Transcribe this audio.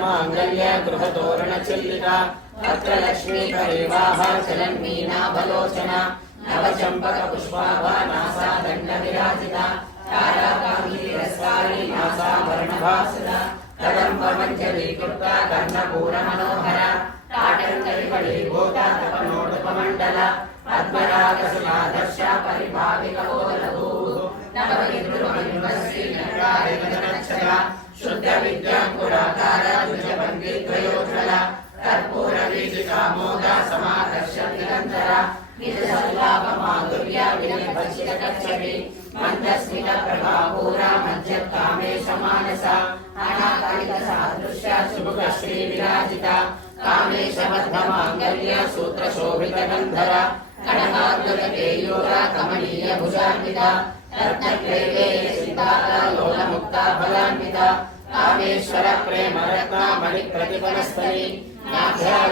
सर्वमङ्गलमाङ्गल्य गृहतोरणचिल्लिका वक्त्रलक्ष्मी परिवाह चलन्मीनाभलोचना नवचम्पकपुष्पाभानासा दण्डविराजिता ताराकान्तिरस्वारी नासाभरणभासिता कदम्बमञ्जरीकृता कर्णपूरमनोहरा ताटङ्करिपरीभूता तपनोटुपमण्डला पद्मरागसुधादर्शा परिभाविकबोधलभूः नवविद्रुमनिर्वस्त्री नटरारिवदनच्छला शुद्धविद्याङ्कुराकारा द्विजभङ्गित्रयोज्ज्वला कर्पूरवीजिकामोदा समाकर्षन् निरन्तरा निजसल्लाभमाधुर्या विनिर्भजितकच्छपि मन्दस्मितप्रभापूरा मज्जत्कामेशमानसा अनाकलितसादृश्या शुभश्रीविराजिता कामेशबद्धमाङ्गल्य सूत्रशोभितगन्धरा कनकार्गलकेयूरा कमनीयभुजान्विता रत्नक्लेवेयसितालोलमुक्ता फलान्विता Kameshwar प्रेमरत्ना मणिप्रतिपनस्तनी नाभ्याल